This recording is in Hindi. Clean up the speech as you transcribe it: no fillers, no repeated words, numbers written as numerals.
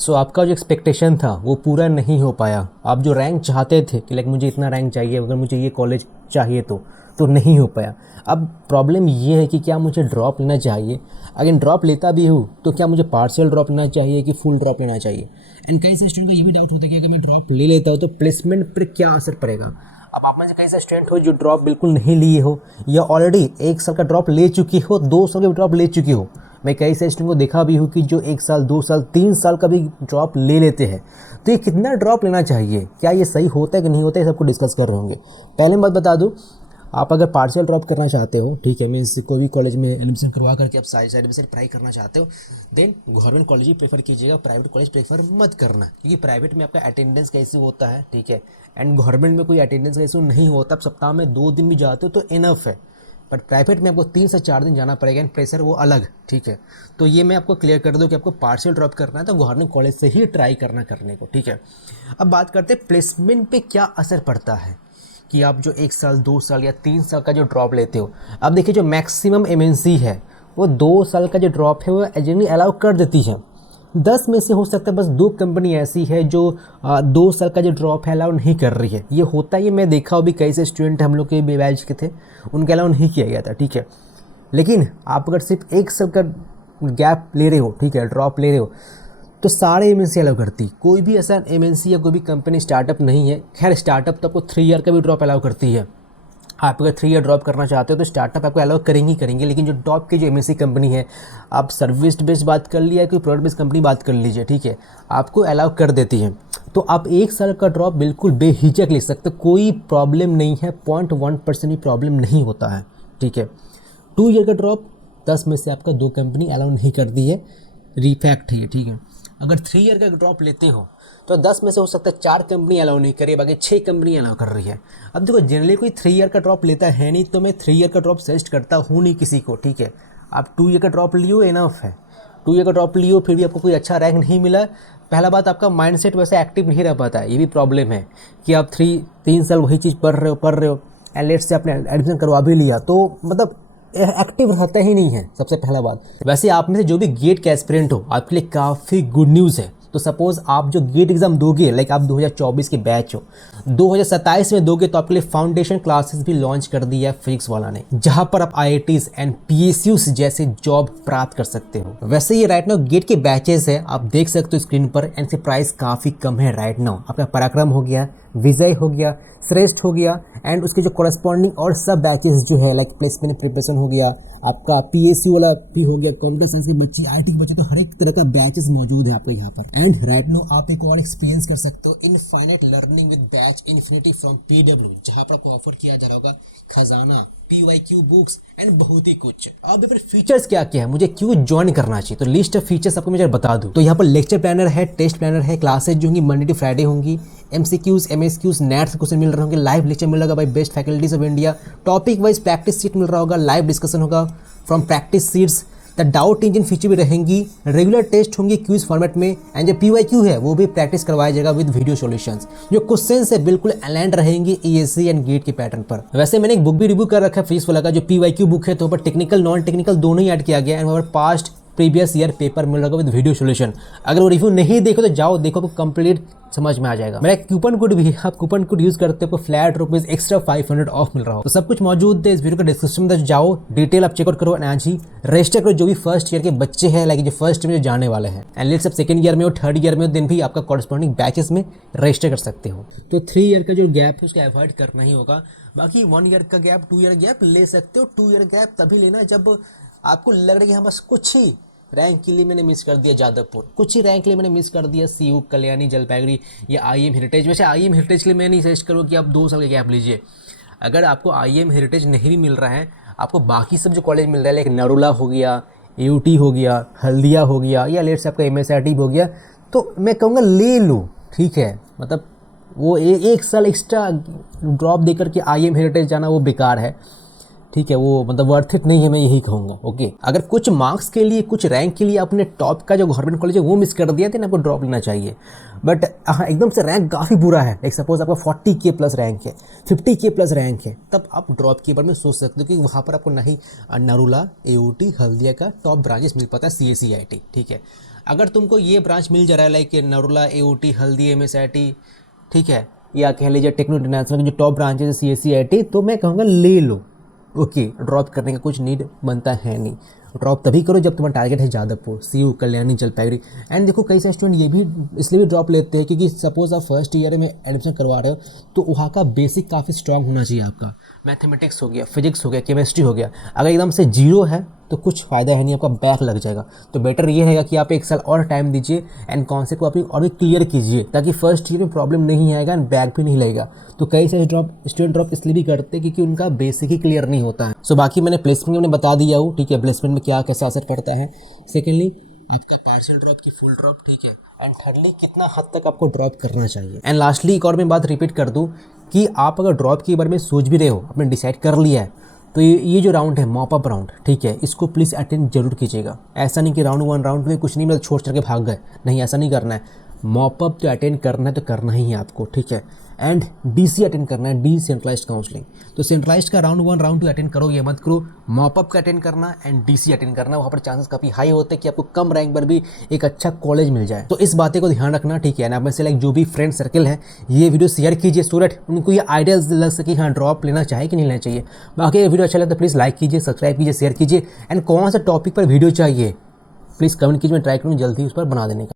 सो आपका जो एक्सपेक्टेशन था वो पूरा नहीं हो पाया। आप जो रैंक चाहते थे कि लाइक मुझे इतना रैंक चाहिए, अगर मुझे ये कॉलेज चाहिए तो नहीं हो पाया। अब प्रॉब्लम ये है कि क्या मुझे ड्रॉप लेना चाहिए, अगर ड्रॉप लेता भी हूँ तो क्या मुझे पार्शियल ड्रॉप लेना चाहिए कि फुल ड्रॉप लेना चाहिए। एंड कई से स्टूडेंट का ये भी डाउट होता है कि अगर मैं ड्रॉप ले लेता हूँ तो प्लेसमेंट पर क्या असर पड़ेगा। अब आप में से कई सारे स्टूडेंट हो जो ड्रॉप बिल्कुल नहीं लिए हो या ऑलरेडी 1 साल का ड्रॉप ले चुकी हो, 2 साल का ड्रॉप ले चुकी हो। मैं कई सारे स्टूडेंट को देखा भी हूँ कि जो 1 साल 2 साल 3 साल का भी ड्रॉप ले लेते हैं। तो ये कितना ड्रॉप लेना चाहिए, क्या ये सही होता है कि नहीं होता है, सबको डिस्कस कर रहे होंगे। पहले मैं बता दूँ, आप अगर पार्शियल ड्रॉप करना चाहते हो, ठीक है, मीन्स कोई भी कॉलेज में एडमिशन करवा करके आप साइड में से पढ़ाई करना चाहते हो, देन गवर्नमेंट कॉलेज ही प्रेफर कीजिएगा, प्राइवेट कॉलेज प्रेफर मत करना। क्योंकि प्राइवेट में आपका अटेंडेंस का इशू होता है, ठीक है, एंड गवर्नमेंट में कोई अटेंडेंस का इशू नहीं होता। आप सप्ताह में 2 दिन भी जाते हो तो इनफ है, बट प्राइवेट में आपको 3 से 4 दिन जाना पड़ेगा एंड प्रेशर वो अलग, ठीक है। तो ये मैं आपको क्लियर कर दूं कि आपको पार्शियल ड्रॉप करना है तो गवर्नमेंट कॉलेज से ही ट्राई करने को, ठीक है। अब बात करते हैं प्लेसमेंट पे क्या असर पड़ता है कि आप जो 1 साल 2 साल या 3 साल का जो ड्रॉप लेते हो। अब देखिए, जो मैक्सिमम एमएनसी है वो 2 साल का जो ड्रॉप है वो एजेंटली अलाउ कर देती है। 10 में से हो सकता है बस 2 कंपनी ऐसी है जो 2 साल का जो ड्रॉप है अलाउ नहीं कर रही है। ये होता है, ये मैं देखा हो भी, कई से स्टूडेंट हम लोग के बैच के थे, उनके अलाउ नहीं किया गया था, ठीक है। लेकिन आप अगर सिर्फ 1 साल का गैप ले रहे हो, ठीक है, ड्रॉप ले रहे हो, तो सारे एमएनसी अलाउ करती। कोई भी ऐसा एमएनसी या कोई भी कंपनी स्टार्टअप नहीं है, खैर स्टार्टअप तो आपको 3 ईयर का भी ड्रॉप अलाउ करती है। आप अगर 3 ईयर ड्रॉप करना चाहते हो तो स्टार्टअप आपको अलाउ करेंगे, लेकिन जो टॉप की जो एमएनसी कंपनी है, आप सर्विस बेस्ड बात कर लिया, कोई प्रोडक्ट बेस्ड कंपनी बात कर लीजिए, ठीक है, आपको अलाउ कर देती है। तो आप 1 साल का ड्रॉप बिल्कुल बेहिचक ले सकते, कोई प्रॉब्लम नहीं है, 0.1% भी प्रॉब्लम नहीं होता है, ठीक है। 2 ईयर का ड्रॉप 10 में से आपका 2 कंपनी अलाउ नहीं करती है, रिफैक्ट है, ठीक है। अगर 3 ईयर का ड्रॉप लेते हो तो 10 में से हो सकता है 4 कंपनी अलाउ नहीं करे, बाकी 6 कंपनी अलाउ कर रही है। अब देखो, जनरली कोई 3 ईयर का ड्रॉप लेता है नहीं, तो मैं 3 ईयर का ड्रॉप सजेस्ट करता हूँ नहीं किसी को, ठीक है। आप 2 ईयर का ड्रॉप लियो, इनफ है। 2 ईयर का ड्रॉप लियो, फिर भी आपको कोई अच्छा रैंक नहीं मिला, पहला बात आपका माइंडसेट वैसे एक्टिव नहीं रह पाता है, ये भी प्रॉब्लम है कि आप 3 साल वही चीज़ पढ़ रहे हो एंड लेट से आपने एडमिशन करवा भी लिया तो मतलब एक्टिव रहता ही नहीं है, सबसे पहला बात। वैसे आप में से जो भी गेट के एस्पिरेंट हो, आपके लिए काफ़ी गुड न्यूज़ है। तो सपोज आप जो गेट एग्जाम दोगे, लाइक आप 2024 के बैच हो, 2027 में दोगे, तो आपके लिए फाउंडेशन क्लासेस भी लॉन्च कर दिया है फिजिक्स वाला ने, जहां पर आप IITs एंड PSUs जैसे जॉब प्राप्त कर सकते हो। वैसे ये राइट नाउ गेट के बैचेस है, आप देख सकते हो स्क्रीन पर, एंड इसके प्राइस काफ़ी कम है राइट नाउ। आपका पराक्रम हो गया, विजय हो गया, श्रेष्ठ हो गया, एंड उसके जो कॉरेस्पॉन्डिंग और सब बैचेस जो है, लाइक प्लेसमेंट प्रिपरेशन हो गया, आपका PSU वाला भी हो गया, कंप्यूटर साइंस के बच्चे, IT के बच्चे, तो हर एक तरह का बैचेस मौजूद है आपके यहाँ पर। एंड राइट नो आप एक और एक्सपीरियंस कर सकते हो, infinite learning with batch infinity from PW, जहाँ पर आपको ऑफर किया जा रहा होगा खजाना, PYQ बुक्स एंड बहुत ही कुछ। अब फिर फीचर्स क्या क्या है, मुझे क्यों ज्वाइन करना चाहिए, तो लिस्ट ऑफ फीचर्स आपको मैं बता दूं। तो यहाँ पर लेक्चर प्लानर है, टेस्ट प्लानर है, क्लासेज जो होंगी मंडे टू फ्राइडे होंगी, MCQs MSQs नेट क्वेश्चन मिल रहे होंगे, लाइव लेक्चर मिल रहा होगा by best faculties of India, topic wise practice sheet मिल रहा होगा, लाइव डिस्कशन होगा from practice sheets, the doubt engine feature भी रहेंगी, रेगुलर टेस्ट होंगे क्यूज फॉर्मेट में, एंड जो PYQ है वो भी प्रैक्टिस करवाया जाएगा विद वीडियो सॉल्यूशंस। जो क्वेश्चंस है बिल्कुल अलाइंड रहेंगी ESC एंड गेट के पैटर्न पर। वैसे मैंने एक बुक भी रिव्यू कर रखा है फिजिक्स वाला का, जो PYQ बुक है, तो ऊपर टेक्निकल नॉन टेक्निकल दोनों ही ऐड किया गया है, एंड वहाँ पर पास्ट प्रीवियस ईयर पेपर मिल रहा है विद वीडियो सॉल्यूशन। अगर वो रिव्यू नहीं देखो तो जाओ देखो, आपको कंप्लीट समझ में आ जाएगा। मेरा कूपन कोड भी, आप कूपन कोड यूज करते हो, फ्लैट रुपीज एक्स्ट्रा 500 ऑफ मिल रहा हो। तो सब कुछ मौजूद है इस वीडियो का डिस्क्रिप्शन में, जाओ डिटेल आप चेकआउट करो, आज ही रजिस्टर करो। जो भी फर्स्ट ईयर के बच्चे हैं, लाइक जो फर्स्ट ईयर में जाने वाले हैं, एंड लेट्स सब सेकंड ईयर में हो, थर्ड ईयर में हो, दिन भी आपका कॉरेस्पॉन्डिंग बैचेस में रजिस्टर कर सकते हो। तो 3 ईयर का जो गैप है उसका अवॉइड करना ही होगा। बाकी 1 ईयर का गैप, 2 ईयर गैप ले सकते हो। 2 ईयर गैप तभी लेना जब आपको लग रहा है कि हाँ बस कुछ ही रैंक के लिए मैंने मिस कर दिया जादवपुर, कुछ ही रैंक के लिए मैंने मिस कर दिया CU कल्याणी जलपाईगुड़ी या IIM हेरिटेज। वैसे IIM हेरिटेज के लिए मैं नहीं सजेस्ट करूँ कि आप 2 साल का गैप लीजिए। अगर आपको IIM हेरिटेज नहीं भी मिल रहा है, आपको बाकी सब जो कॉलेज मिल रहा है, लाइक नरुला हो गया, AUT हो गया, हल्दिया हो गया, या लेट से आपका MSRT हो गया, तो मैं कहूँगा ले लो, ठीक है। मतलब वो 1 साल एक्स्ट्रा ड्रॉप देकर के IIM हेरिटेज जाना वो बेकार है, ठीक है, वो मतलब वर्थ इट नहीं है, मैं यही कहूँगा। ओके, अगर कुछ मार्क्स के लिए, कुछ रैंक के लिए आपने टॉप का जो गवर्नमेंट कॉलेज है वो मिस कर दिया तो आपको ड्रॉप लेना चाहिए। बट हाँ, एकदम से रैंक काफ़ी बुरा है, लाइक सपोज आपका 40K प्लस रैंक है, 50K प्लस रैंक है, तब आप ड्रॉप के बारे में सोच सकते हो कि वहाँ पर आपको नहीं नरुला, AUT, हल्दिया का टॉप ब्रांचेस मिल पाता है, CSE IIT, ठीक है। अगर तुमको ये ब्रांच मिल जा रहा है लाइक नरोला, AOT, हल्दी, MSIT, ठीक है, या कह लीजिए टेक्नो इंटरनेशनल जो टॉप ब्रांचेज है, CSE, तो मैं कहूँगा ले लो। ओके, ड्रॉप करने का कुछ नीड बनता है नहीं। ड्रॉप तभी करो जब तुम्हारा टारगेट है जादवपुर, CU, कल्याणी, जलपाईगुड़ी। एंड देखो कई सारे स्टूडेंट ये भी इसलिए भी ड्रॉप लेते हैं क्योंकि सपोज आप फर्स्ट ईयर में एडमिशन करवा रहे हो तो वहाँ का बेसिक काफ़ी स्ट्रांग होना चाहिए आपका। मैथमेटिक्स हो गया, फिजिक्स हो गया, केमिस्ट्री हो गया। अगर एकदम से जीरो है तो कुछ फ़ायदा है नहीं, आपका बैक लग जाएगा। तो बेटर ये रहेगा कि आप 1 साल और टाइम दीजिए एंड कॉन्सेप्ट को अपनी और भी क्लियर कीजिए, ताकि फर्स्ट ईयर में प्रॉब्लम नहीं आएगा एंड बैक भी नहीं लगेगा। तो कई सारे स्टूडेंट ड्रॉप इसलिए भी करते हैं क्योंकि उनका बेसिक ही क्लियर नहीं होता है। सो बाकी मैंने प्लेसमेंट में बता दिया हूँ, ठीक है, प्लेसमेंट में क्या कैसा असर पड़ता है। सेकेंडली आपका पार्शियल ड्रॉप की फुल ड्रॉप, ठीक है, एंड थर्डली कितना हद तक आपको ड्रॉप करना चाहिए। एंड लास्टली एक और मैं बात रिपीट कर दूं कि आप अगर ड्रॉप के बारे में सोच भी रहे हो, आपने डिसाइड कर लिया है, तो ये जो राउंड है मॉप अप राउंड, ठीक है, इसको प्लीज़ अटेंड जरूर कीजिएगा। ऐसा नहीं कि राउंड 1 राउंड में कुछ नहीं मिला छोड़ चढ़ के भाग गए, नहीं, ऐसा नहीं करना है। मॉप अप तो अटेंड करना है तो करना ही है आपको, ठीक है। एंड DC अटेंड करना है, डिसेंट्रलाइज्ड काउंसलिंग। तो सेंट्रलाइज्ड का राउंड 1 राउंड 2 अटेंड करो, ये मत करो। मॉप अप का अटेंड करना एंड DC अटेंड करना, वहाँ पर चांसेस काफ़ी हाई होते हैं कि आपको कम रैंक पर भी एक अच्छा कॉलेज मिल जाए। तो इस बातें को ध्यान रखना, ठीक है ना। आप में से लाइक जो भी फ्रेंड सर्कल है ये वीडियो शेयर कीजिए सो दैट उनको ये आइडिया लग सके हाँ ड्रॉप लेना चाहिए कि नहीं लेना चाहिए। बाकी ये वीडियो अच्छा लगे तो प्लीज़ लाइक कीजिए, सब्सक्राइब कीजिए, शेयर कीजिए। एंड कौन सा टॉपिक पर वीडियो चाहिए प्लीज़ कमेंट कीजिए, मैं ट्राई करूँ जल्दी उस पर बना देने का।